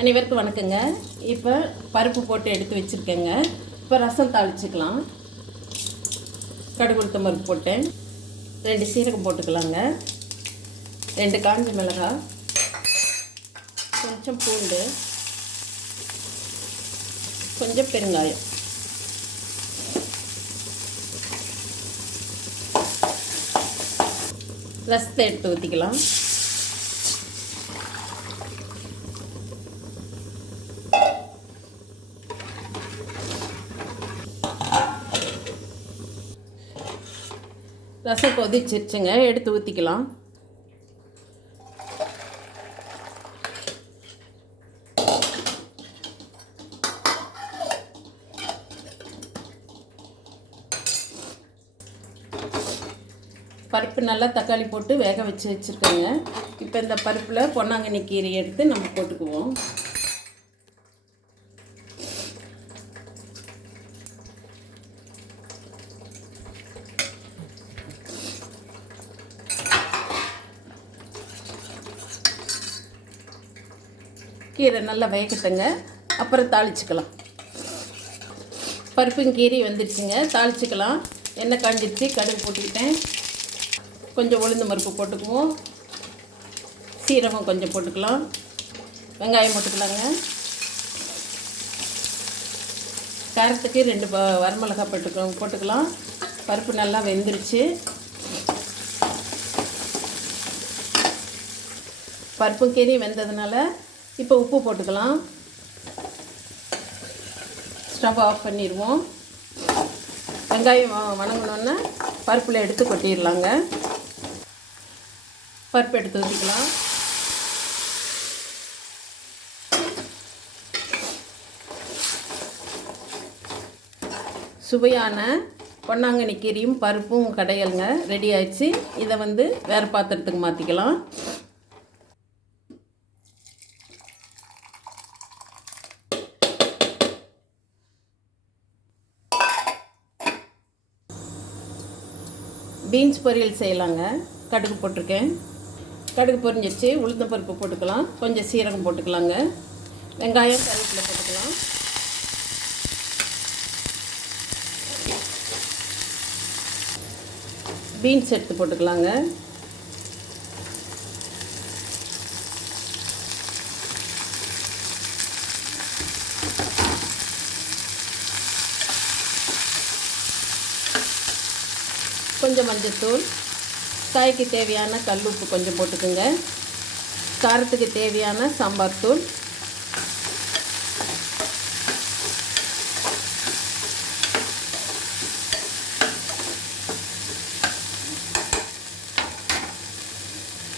அனைவருக்கும் வணக்கங்க. இப்போ பருப்பு போட்டு எடுத்து வச்சுருக்கேங்க. இப்போ ரசம் தாளிச்சுக்கலாம். கடுகு பருப்பு போட்டேன். ரெண்டு சீரகம் போட்டுக்கலாங்க. ரெண்டு காஞ்ச மிளகாய் கொஞ்சம் பூண்டு. கொஞ்சம் பெருங்காயம். ரசத்தை எடுத்து ஊற்றிக்கலாம் ரசம் கொதிச்சிருச்சுங்க எடுத்து ஊற்றிக்கலாம் பருப்பு நல்லா தக்காளி போட்டு வேக வச்சு வச்சுருக்கேங்க. இப்போ இந்த பருப்பில் பொன்னாங்கண்ணி கீரை எடுத்து நம்ம போட்டுக்குவோம். கீரை நல்லா வேகட்டுங்க. அப்புறம் தாளிச்சுக்கலாம். பருப்பும் கீரை வந்துடுச்சுங்க தாளிச்சுக்கலாம். எண்ணெய் காஞ்சிருச்சு. கடுகு போட்டுக்கிட்டேன். கொஞ்சம் உளுந்து பருப்பு போட்டுக்குவோம். சீரகம் கொஞ்சம் போட்டுக்கலாம். வெங்காயம் போட்டுக்கலாங்க. காரத்துக்கு ரெண்டு ப வரமிளகா போட்டுக்கலாம் போட்டுக்கலாம். பருப்பு நல்லா வெந்துருச்சு. பருப்பும் கீரி வெந்ததுனால இப்போ உப்பு போட்டுக்கலாம். ஸ்டவ் ஆஃப் பண்ணிடுவோம். வெங்காயம் வ- பருப்பில் எடுத்து கொட்டிடலாங்க. பருப்பு எடுத்து ஊற்றிக்கலாம் சுவையான பொன்னாங்கண்ணி கீரியும் பருப்பும் கடையலுங்க. ரெடி ஆயிடுச்சு. இதை வந்து வேறு பாத்திரத்துக்கு மாற்றிக்கலாம் பீன்ஸ் பொரியல் செய்யலாங்க. கடுகு போட்டிருக்கேன். கடுகு பொரிஞ்சிச்சு உளுந்த பருப்பு போட்டுக்கலாம். கொஞ்சம் சீரகம் போட்டுக்கலாங்க. வெங்காயம் கருவேப்பிலை போட்டுக்கலாம். பீன்ஸ் எடுத்து போட்டுக்கலாங்க. கொஞ்சம் மஞ்சத்தூள் காய்க்கு தேவையான கல் உப்பு கொஞ்சம் போட்டுக்கோங்க. காரத்துக்கு தேவையான சாம்பார் தூள்.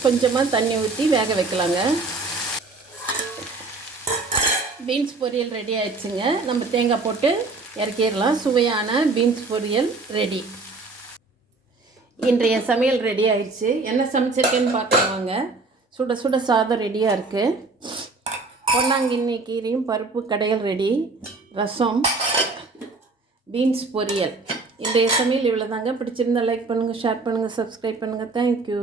கொஞ்சமாக தண்ணி ஊற்றி வேக வைக்கலாங்க. பீன்ஸ் பொரியல் ரெடி ஆயிடுச்சுங்க. நம்ம தேங்காய் போட்டு இறக்கிடலாம். சுவையான பீன்ஸ் பொரியல் ரெடி. இன்றைய சமையல் ரெடி ஆயிடுச்சு. என்ன சமைச்சிருக்கேன்னு பார்க்குவாங்க சுட சுட சாதம் ரெடியாக இருக்குது பொன்னாங்கின்னி கீரையும் பருப்பு கடைகள் ரெடி ரசம் பீன்ஸ் பொரியல். இன்றைய சமையல் இவ்வளோ தாங்க பிடிச்சிருந்தால் லைக் பண்ணுங்கள் ஷேர் பண்ணுங்கள் சப்ஸ்கிரைப் பண்ணுங்கள் தேங்க்யூ